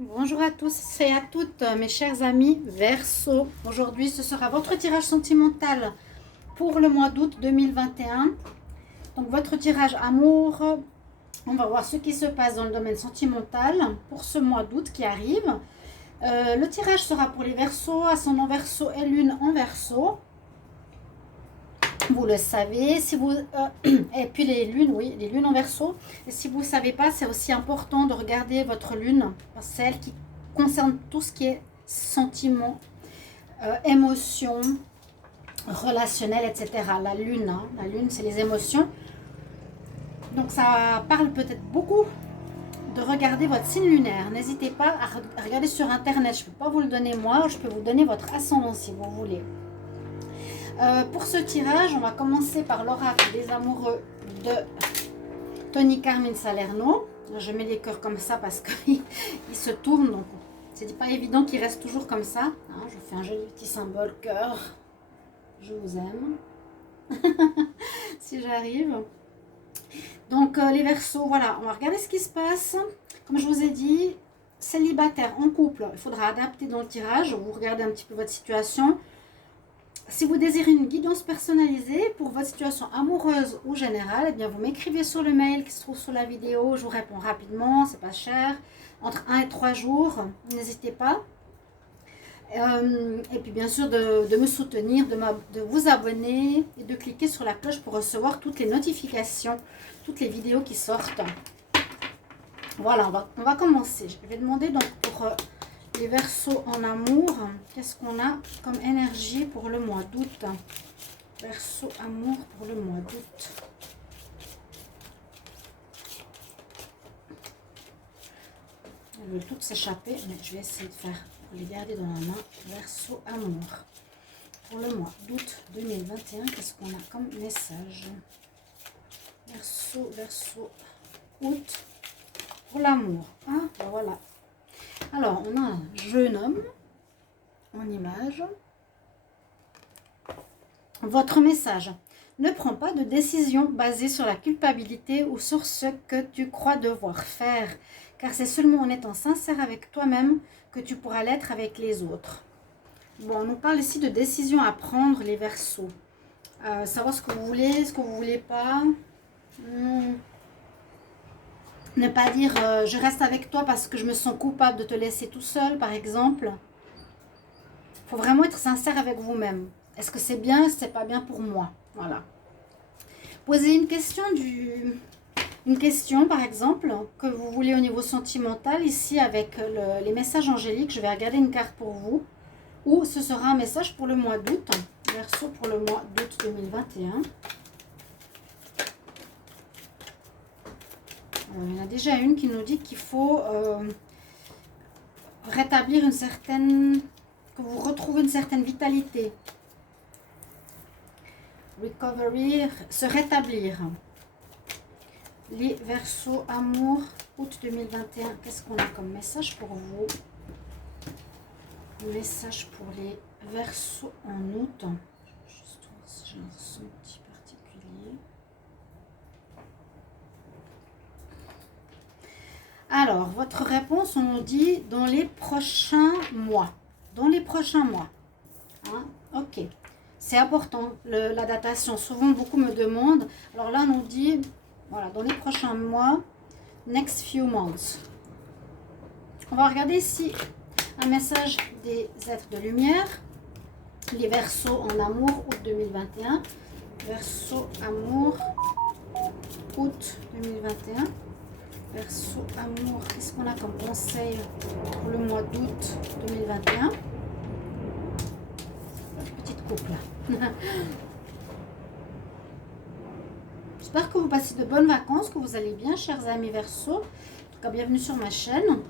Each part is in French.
Bonjour à tous et à toutes mes chers amis Verseau. Aujourd'hui ce sera votre tirage sentimental pour le mois d'août 2021. Donc votre tirage amour, on va voir ce qui se passe dans le domaine sentimental pour ce mois d'août qui arrive. Le tirage sera pour les Verseaux, ascendant Verseau et lune en Verseau. Vous le savez, si vous et puis les lunes, oui, les lunes en Verseau. Et si vous ne savez pas, c'est aussi important de regarder votre lune, celle qui concerne tout ce qui est sentiments, émotions, relationnel, etc. La lune, c'est les émotions. Donc ça parle peut-être beaucoup de regarder votre signe lunaire. N'hésitez pas à regarder sur internet. Je ne peux pas vous le donner moi, je peux vous donner votre ascendant si vous voulez. Pour ce tirage, on va commencer par l'oracle des amoureux de Tony Carmine Salerno. Je mets les cœurs comme ça parce qu'ils se tournent, donc c'est pas évident qu'ils restent toujours comme ça. Je fais un joli petit symbole cœur. Je vous aime. Si j'arrive. Donc les Verseaux, voilà, on va regarder ce qui se passe. Comme je vous ai dit, célibataire, en couple, il faudra adapter dans le tirage. Vous regardez un petit peu votre situation. Si vous désirez une guidance personnalisée pour votre situation amoureuse ou générale, eh bien vous m'écrivez sur le mail qui se trouve sous la vidéo. Je vous réponds rapidement, c'est pas cher. Entre 1 et 3 jours, n'hésitez pas. Et puis bien sûr de me soutenir, de vous abonner et de cliquer sur la cloche pour recevoir toutes les notifications, toutes les vidéos qui sortent. Voilà, on va commencer. Je vais demander donc pour les Verseaux en amour, qu'est-ce qu'on a comme énergie pour le mois d'août? Verseau amour pour le mois d'août. Elles veulent toutes s'échapper, mais je vais essayer de faire pour les garder dans la main. Verseau amour pour le mois d'août 2021, qu'est-ce qu'on a comme message? Verseau août pour l'amour. Ah, ben voilà. Alors, on a un jeune homme en image. Votre message. Ne prends pas de décision basée sur la culpabilité ou sur ce que tu crois devoir faire, car c'est seulement en étant sincère avec toi-même que tu pourras l'être avec les autres. Bon, on nous parle ici de décision à prendre, les Verseaux. Savoir ce que vous voulez pas. Ne pas dire je reste avec toi parce que je me sens coupable de te laisser tout seul, par exemple. Il faut vraiment être sincère avec vous-même. Est-ce que c'est bien, est-ce que c'est pas bien pour moi? Voilà. Posez une question, par exemple, que vous voulez au niveau sentimental, ici avec les messages angéliques. Je vais regarder une carte pour vous. Ou ce sera un message pour le mois d'août. Verseau pour le mois d'août 2021. Il y en a déjà une qui nous dit qu'il faut rétablir une certaine... que vous retrouvez une certaine vitalité. Recovery, se rétablir. Les Verseaux amour, août 2021. Qu'est-ce qu'on a comme message pour vous? Message pour les Verseaux en août. Juste voir si j'ai un ressenti particulier. Alors, votre réponse, on nous dit dans les prochains mois. Dans les prochains mois. Hein? Ok. C'est important, la datation. Souvent, beaucoup me demandent. Alors là, on nous dit, voilà, dans les prochains mois, next few months. On va regarder ici un message des êtres de lumière. Les Verseaux en amour, août 2021. Verseau amour, août 2021. Verseau amour, qu'est-ce qu'on a comme conseil pour le mois d'août 2021? Petite couple. J'espère que vous passez de bonnes vacances, que vous allez bien, chers amis Verseau. En tout cas, bienvenue sur ma chaîne.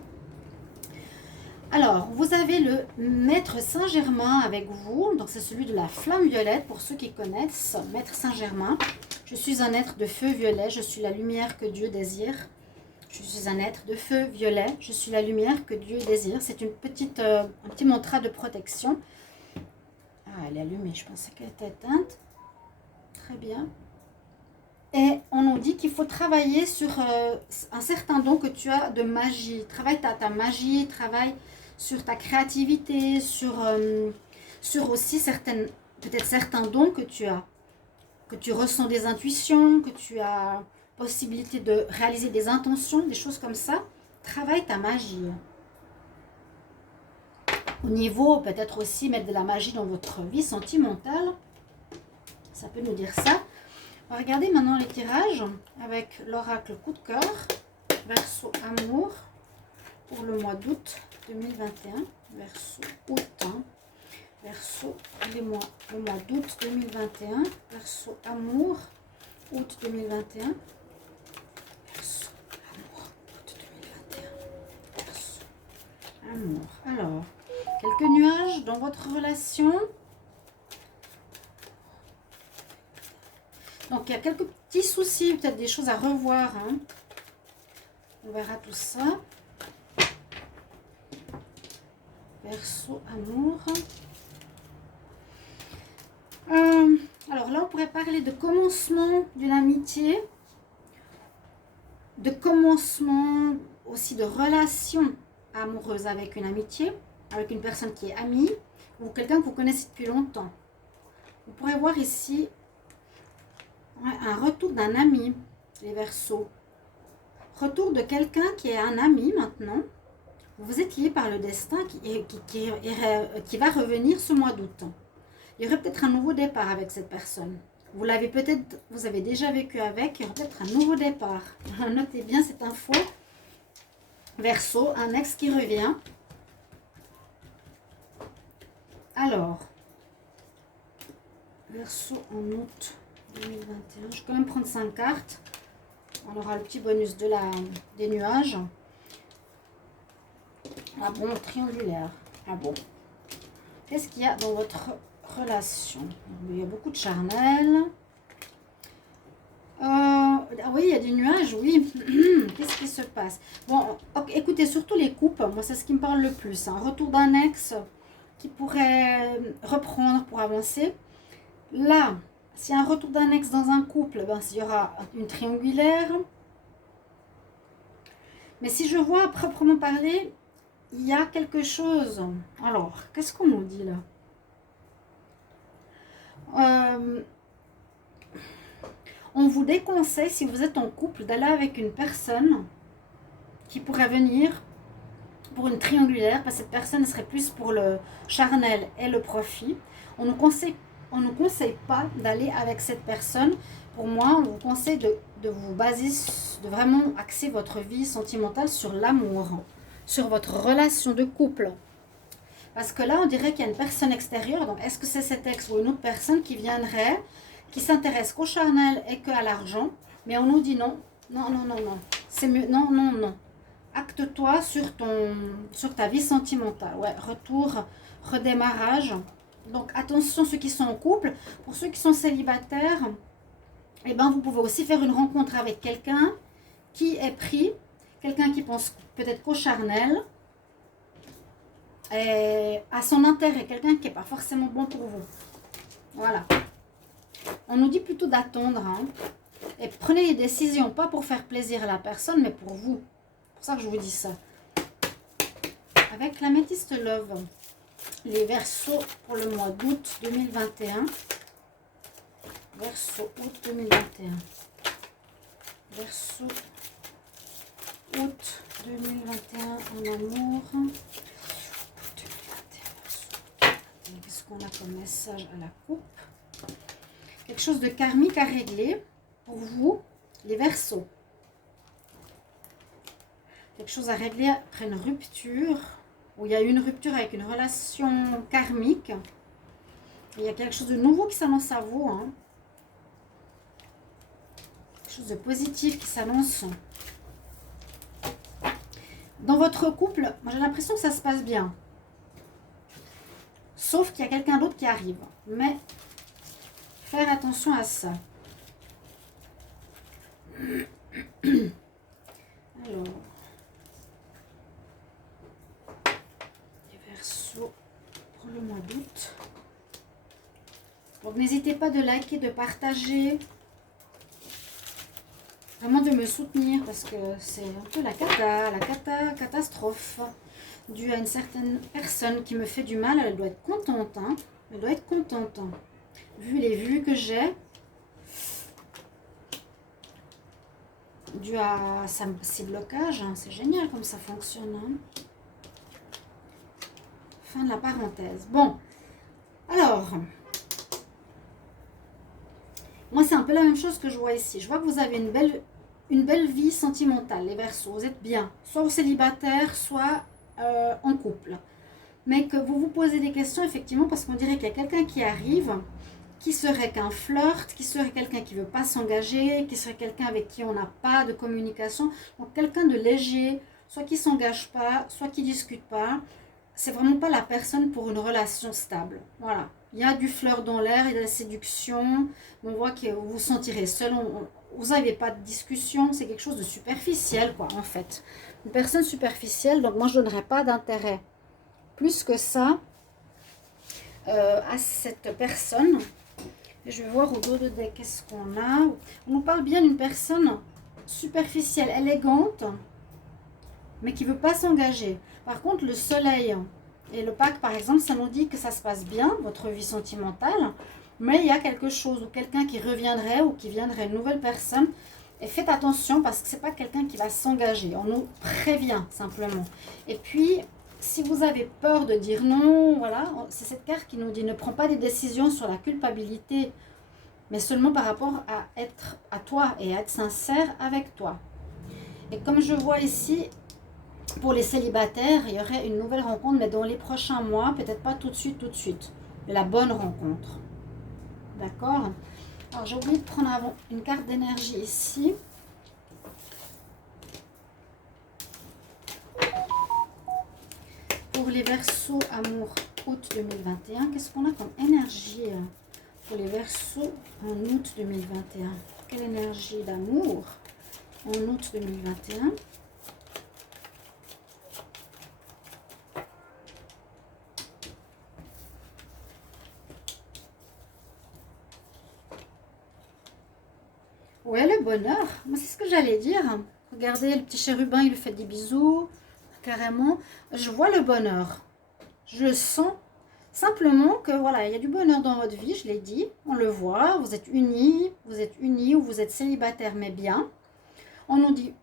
Alors, vous avez le Maître Saint-Germain avec vous. Donc, c'est celui de la flamme violette, pour ceux qui connaissent. Maître Saint-Germain. Je suis un être de feu violet. Je suis la lumière que Dieu désire. Je suis un être de feu violet. Je suis la lumière que Dieu désire. C'est un petit mantra de protection. Ah, elle est allumée. Je pensais qu'elle était éteinte. Très bien. Et on nous dit qu'il faut travailler sur un certain don que tu as de magie. Travaille ta magie, travaille sur ta créativité, sur aussi peut-être certains dons que tu as. Que tu ressens des intuitions, que tu as possibilité de réaliser des intentions, des choses comme ça. Travaille ta magie. Au niveau, peut-être aussi mettre de la magie dans votre vie sentimentale. Ça peut nous dire ça. On va regarder maintenant les tirages avec l'oracle coup de cœur, Verseau amour, pour le mois d'août 2021. Verseau août, hein. Verseau, le mois d'août 2021. Verseau amour, août 2021. Verseau amour, août 2021. Verseau amour. Alors, quelques nuages dans votre relation. Donc, il y a quelques petits soucis, peut-être des choses à revoir, hein. On verra tout ça. Verseau, amour. Alors là, on pourrait parler de commencement d'une amitié, de commencement aussi de relation amoureuse avec une amitié, avec une personne qui est amie, ou quelqu'un que vous connaissez depuis longtemps. Vous pourrez voir ici un retour d'un ami, les Verseaux. Retour de quelqu'un qui est un ami maintenant. Vous êtes lié par le destin qui va revenir ce mois d'août. Il y aurait peut-être un nouveau départ avec cette personne. Vous avez déjà vécu avec, il y aura peut-être un nouveau départ. Notez bien cette info. Verseau, un ex qui revient. Alors, Verseau en août 2021. Je vais quand même prendre 5 cartes. On aura le petit bonus des nuages. Ah bon, triangulaire. Ah bon. Qu'est-ce qu'il y a dans votre relation? Il y a beaucoup de charnel. Ah oui, il y a des nuages, oui. Qu'est-ce qui se passe? Bon, écoutez, surtout les coupes, moi c'est ce qui me parle le plus. Un retour d'un ex qui pourrait reprendre pour avancer. Là, s'il y a un retour d'un ex dans un couple, ben, il y aura une triangulaire. Mais si je vois à proprement parler, il y a quelque chose. Alors, qu'est-ce qu'on nous dit là? On vous déconseille, si vous êtes en couple, d'aller avec une personne qui pourrait venir pour une triangulaire, parce que cette personne serait plus pour le charnel et le profit. On ne nous conseille pas d'aller avec cette personne. Pour moi, on vous conseille de vous baser, de vraiment axer votre vie sentimentale sur l'amour, sur votre relation de couple. Parce que là, on dirait qu'il y a une personne extérieure. Donc, est-ce que c'est cet ex ou une autre personne qui viendrait, qui s'intéresse qu'au charnel et qu'à l'argent? Mais on nous dit non, non, non, non, non. C'est mieux, non, non, non. Acte-toi sur ta vie sentimentale. Ouais, retour, redémarrage. Donc, attention, ceux qui sont en couple. Pour ceux qui sont célibataires, eh ben, vous pouvez aussi faire une rencontre avec quelqu'un qui est pris, quelqu'un qui pense peut-être qu'au charnel, et à son intérêt, quelqu'un qui n'est pas forcément bon pour vous. Voilà. On nous dit plutôt d'attendre, hein, et prenez les décisions, pas pour faire plaisir à la personne, mais pour vous. C'est pour ça que je vous dis ça. Avec l'améthyste love, les Verseaux pour le mois d'août 2021. Verseau août 2021. Verseau août 2021 en amour. Qu'est-ce qu'on a comme message à la coupe? Quelque chose de karmique à régler pour vous, les Verseaux. Quelque chose à régler après une rupture, où il y a eu une rupture avec une relation karmique. Il y a quelque chose de nouveau qui s'annonce à vous, hein. Quelque chose de positif qui s'annonce. Dans votre couple, moi j'ai l'impression que ça se passe bien. Sauf qu'il y a quelqu'un d'autre qui arrive. Mais faire attention à ça. Alors, les Verseaux pour le mois d'août. Donc n'hésitez pas de liker, de partager. Vraiment de me soutenir parce que c'est un peu la catastrophe due à une certaine personne qui me fait du mal. Elle doit être contente, hein. Elle doit être contente. Vu les vues que j'ai, dû à ces blocages, hein, c'est génial comme ça fonctionne. Hein. Fin de la parenthèse. Bon, alors, moi c'est un peu la même chose que je vois ici. Je vois que vous avez une belle vie sentimentale, les Verseaux. Vous êtes bien, soit célibataire, soit en couple. Mais que vous vous posez des questions, effectivement, parce qu'on dirait qu'il y a quelqu'un qui arrive, qui serait qu'un flirt, qui serait quelqu'un qui ne veut pas s'engager, qui serait quelqu'un avec qui on n'a pas de communication. Donc quelqu'un de léger, soit qui ne s'engage pas, soit qui ne discute pas. C'est vraiment pas la personne pour une relation stable. Voilà. Il y a du flirt dans l'air, il y a de la séduction. On voit que vous vous sentirez seul. Vous n'avez pas de discussion. C'est quelque chose de superficiel, quoi, en fait. Une personne superficielle, donc moi, je ne donnerais pas d'intérêt plus que ça à cette personne. Je vais voir au dos de deck qu'est-ce qu'on a. On nous parle bien d'une personne superficielle, élégante, mais qui ne veut pas s'engager. Par contre, le soleil et le pack, par exemple, ça nous dit que ça se passe bien, votre vie sentimentale, mais il y a quelque chose ou quelqu'un qui reviendrait ou qui viendrait, une nouvelle personne. Et faites attention parce que ce n'est pas quelqu'un qui va s'engager. On nous prévient simplement. Et puis, si vous avez peur de dire non, voilà, c'est cette carte qui nous dit ne prends pas des décisions sur la culpabilité, mais seulement par rapport à être à toi et à être sincère avec toi. Et comme je vois ici, pour les célibataires, il y aurait une nouvelle rencontre, mais dans les prochains mois, peut-être pas tout de suite, la bonne rencontre. D'accord? Alors j'ai oublié de prendre avant une carte d'énergie ici. Pour les Verseaux, amour, août 2021, qu'est-ce qu'on a comme énergie pour les Verseaux en août 2021? Quelle énergie d'amour en août 2021? Ouais, le bonheur. Moi, c'est ce que j'allais dire. Regardez, le petit chérubin, il lui fait des bisous. Carrément. Je vois le bonheur. Je le sens. Simplement que, voilà, il y a du bonheur dans votre vie, je l'ai dit. On le voit. Vous êtes unis ou vous êtes célibataire, mais bien. On nous dit,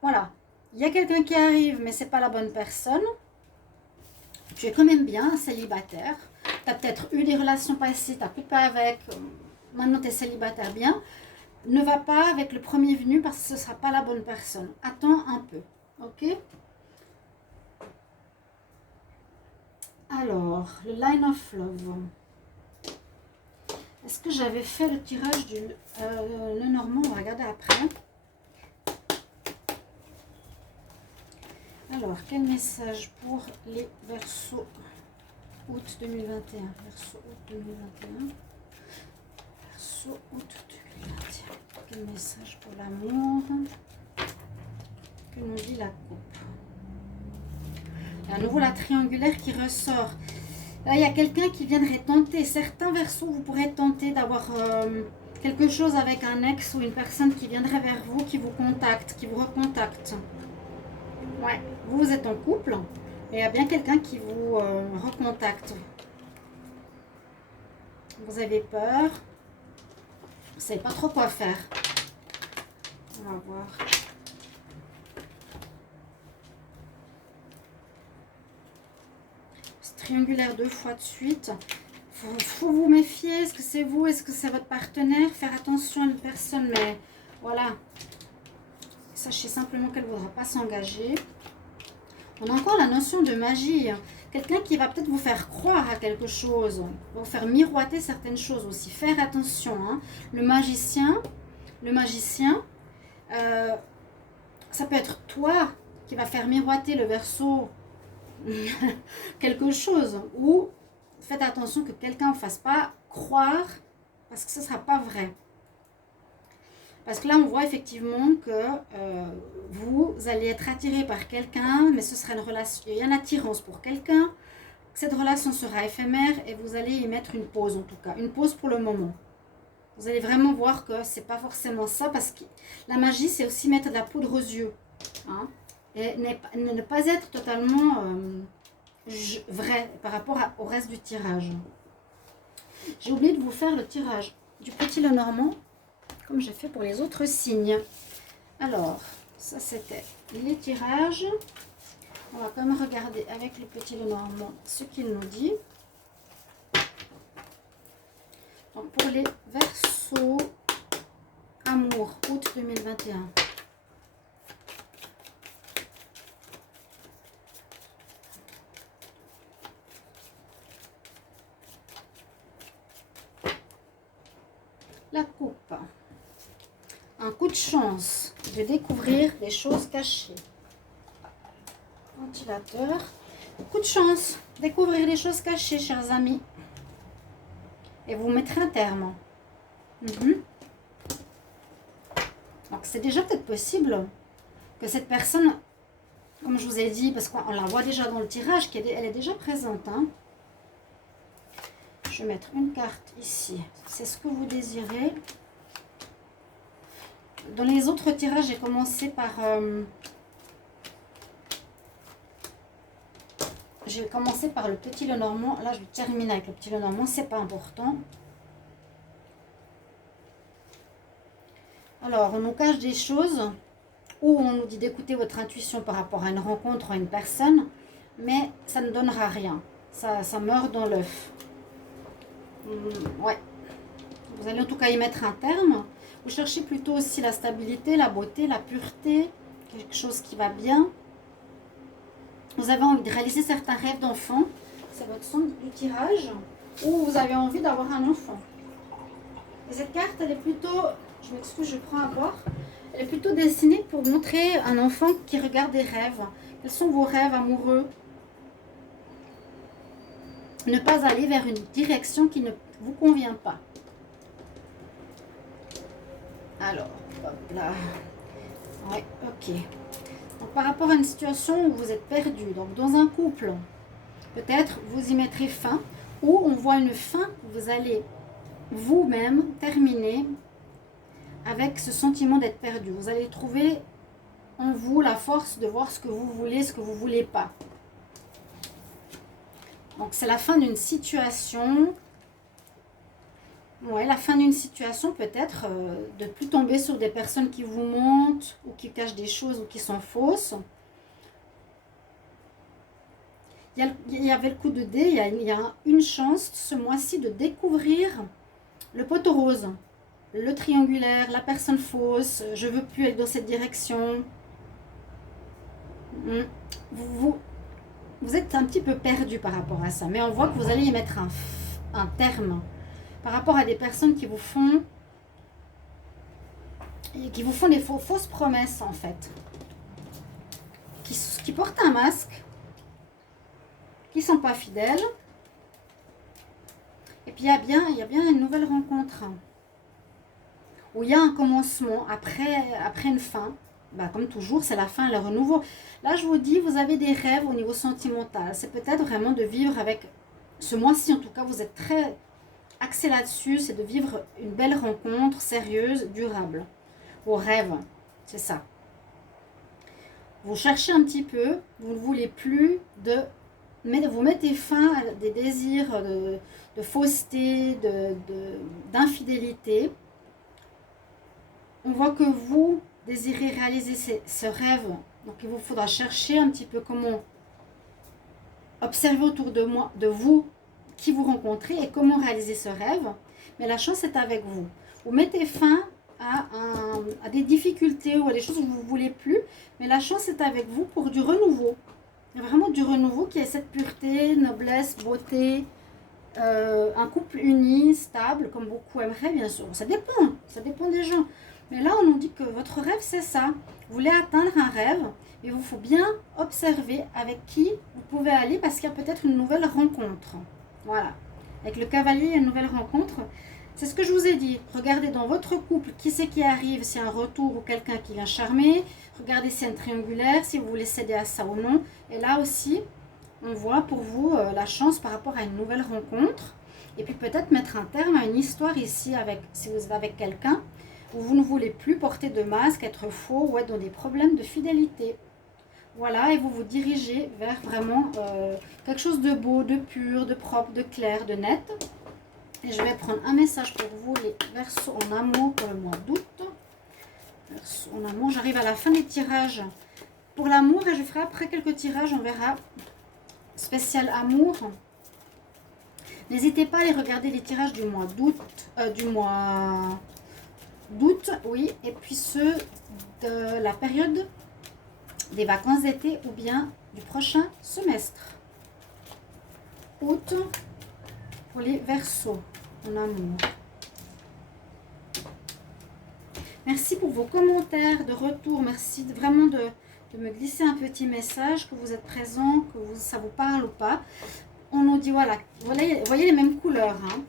voilà, il y a quelqu'un qui arrive, mais c'est pas la bonne personne. Tu es quand même bien célibataire. Tu as peut-être eu des relations passées, tu n'as plus pas avec. Maintenant, tu es célibataire bien. Ne va pas avec le premier venu parce que ce ne sera pas la bonne personne. Attends un peu. Ok? Alors, le Line of Love. Est-ce que j'avais fait le tirage du Lenormand? On va regarder après. Alors, quel message pour les Verseaux août 2021? Verseaux août 2021. Verseaux août 2021. Quel message pour l'amour? Que nous dit la coupe? À nouveau la triangulaire qui ressort. Là, il y a quelqu'un qui viendrait tenter. Certains Verseaux, vous pourrez tenter d'avoir quelque chose avec un ex ou une personne qui viendrait vers vous, qui vous contacte, qui vous recontacte. Ouais, vous êtes en couple et il y a bien quelqu'un qui vous recontacte. Vous avez peur. Vous ne savez pas trop quoi faire. On va voir. C'est triangulaire 2 fois de suite. Faut vous méfier. Est-ce que c'est vous? Est-ce que c'est votre partenaire? Faire attention à une personne, mais voilà. Sachez simplement qu'elle ne voudra pas s'engager. On a encore la notion de magie. Quelqu'un qui va peut-être vous faire croire à quelque chose. Vous faire miroiter certaines choses aussi. Faire attention. Hein. Le magicien, ça peut être toi qui va faire miroiter le Verseau quelque chose. Ou faites attention que quelqu'un ne fasse pas croire parce que ce ne sera pas vrai. Parce que là, on voit effectivement que vous allez être attiré par quelqu'un, mais ce sera une relation, il y a une attirance pour quelqu'un. Cette relation sera éphémère et vous allez y mettre une pause en tout cas. Une pause pour le moment. Vous allez vraiment voir que c'est pas forcément ça, parce que la magie, c'est aussi mettre de la poudre aux yeux. Hein, et ne pas être totalement vrai par rapport au reste du tirage. J'ai oublié de vous faire le tirage du petit Lenormand, comme j'ai fait pour les autres signes. Alors, ça c'était les tirages. On va quand même regarder avec le petit Lenormand ce qu'il nous dit. Donc pour les Verseaux, amour, août 2021. La coupe. Un coup de chance de découvrir des choses cachées. Ventilateur. Coup de chance, découvrir des choses cachées, chers amis. Et vous mettrez un terme. Donc c'est déjà peut-être possible que cette personne, comme je vous ai dit, parce qu'on la voit déjà dans le tirage, qu'elle est déjà présente. Hein. Je vais mettre une carte ici. C'est ce que vous désirez. Dans les autres tirages, j'ai commencé par... j'ai commencé par le petit Lenormand. Là, je vais terminer avec le petit Lenormand. C'est pas important. Alors, on nous cache des choses ou on nous dit d'écouter votre intuition par rapport à une rencontre ou à une personne, mais ça ne donnera rien. Ça meurt dans l'œuf. Ouais. Vous allez en tout cas y mettre un terme. Vous cherchez plutôt aussi la stabilité, la beauté, la pureté, quelque chose qui va bien. Vous avez envie de réaliser certains rêves d'enfant. C'est votre son du tirage. Ou vous avez envie d'avoir un enfant. Et cette carte, elle est plutôt... Je m'excuse, je prends à boire. Elle est plutôt dessinée pour montrer un enfant qui regarde des rêves. Quels sont vos rêves amoureux? Ne pas aller vers une direction qui ne vous convient pas. Alors, hop là. Oui, ok. Donc, par rapport à une situation où vous êtes perdu, donc dans un couple, peut-être vous y mettrez fin, ou on voit une fin, vous allez vous-même terminer avec ce sentiment d'être perdu. Vous allez trouver en vous la force de voir ce que vous voulez, ce que vous ne voulez pas. Donc c'est la fin d'une situation. Ouais, la fin d'une situation peut-être, de ne plus tomber sur des personnes qui vous mentent ou qui cachent des choses ou qui sont fausses. Il y avait le coup de dé, il y a une chance ce mois-ci de découvrir le poteau rose, le triangulaire, la personne fausse, je ne veux plus aller dans cette direction. Vous êtes un petit peu perdu par rapport à ça, mais on voit que vous allez y mettre un terme par rapport à des personnes qui vous font des fausses promesses en fait, qui portent un masque, qui ne sont pas fidèles. Et puis il y a bien une nouvelle rencontre où il y a un commencement après une fin. Bah, comme toujours, c'est la fin, le renouveau. Là, je vous dis, vous avez des rêves au niveau sentimental. C'est peut-être vraiment de vivre avec, ce mois-ci en tout cas, vous êtes très axé là-dessus, c'est de vivre une belle rencontre, sérieuse, durable. Vos rêves, c'est ça. Vous cherchez un petit peu, vous ne voulez plus vous mettez fin à des désirs de fausseté, d'infidélité. On voit que vous désirez réaliser ce rêve. Donc il vous faudra chercher un petit peu comment observer autour de vous qui vous rencontrez et comment réaliser ce rêve. Mais la chance est avec vous. Vous mettez fin à des difficultés ou à des choses que vous ne voulez plus. Mais la chance est avec vous pour du renouveau. Il y a vraiment du renouveau qui est cette pureté, noblesse, beauté, un couple uni, stable, comme beaucoup aimeraient bien sûr. Ça dépend des gens. Mais là, on nous dit que votre rêve, c'est ça. Vous voulez atteindre un rêve, mais il vous faut bien observer avec qui vous pouvez aller parce qu'il y a peut-être une nouvelle rencontre. Voilà. Avec le cavalier, il y a une nouvelle rencontre. C'est ce que je vous ai dit. Regardez dans votre couple qui c'est qui arrive, s'il y a un retour ou quelqu'un qui vient charmer. Regardez s'il y a un triangulaire, si vous voulez céder à ça ou non. Et là aussi, on voit pour vous la chance par rapport à une nouvelle rencontre. Et puis peut-être mettre un terme à une histoire ici, avec, si vous êtes avec quelqu'un, où vous ne voulez plus porter de masque, être faux ou être dans des problèmes de fidélité. Voilà, et vous vous dirigez vers vraiment quelque chose de beau, de pur, de propre, de clair, de net. Et je vais prendre un message pour vous, les Verseaux en amour pour le mois d'août. Verseaux en amour, j'arrive à la fin des tirages pour l'amour et je ferai après quelques tirages, on verra, spécial amour. N'hésitez pas à aller regarder les tirages du mois d'août, oui, et puis ceux de la période des vacances d'été ou bien du prochain semestre. Août pour les Verseaux en amour. Merci pour vos commentaires de retour. Merci vraiment de me glisser un petit message, que vous êtes présent, que ça vous parle ou pas. On nous dit, voilà, vous voyez les mêmes couleurs. Hein.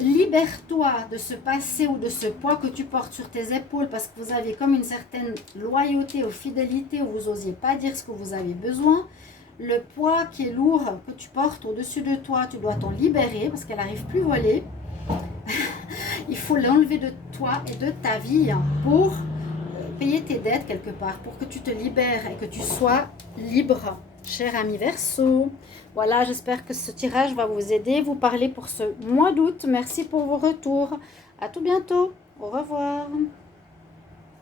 Libère-toi de ce passé ou de ce poids que tu portes sur tes épaules parce que vous avez comme une certaine loyauté ou fidélité où vous n'osiez pas dire ce que vous avez besoin. Le poids qui est lourd que tu portes au-dessus de toi, tu dois t'en libérer parce qu'elle n'arrive plus à voler. Il faut l'enlever de toi et de ta vie pour payer tes dettes quelque part, pour que tu te libères et que tu sois libre, cher ami Verseau. Voilà, j'espère que ce tirage va vous aider, vous parler pour ce mois d'août. Merci pour vos retours. À tout bientôt. Au revoir.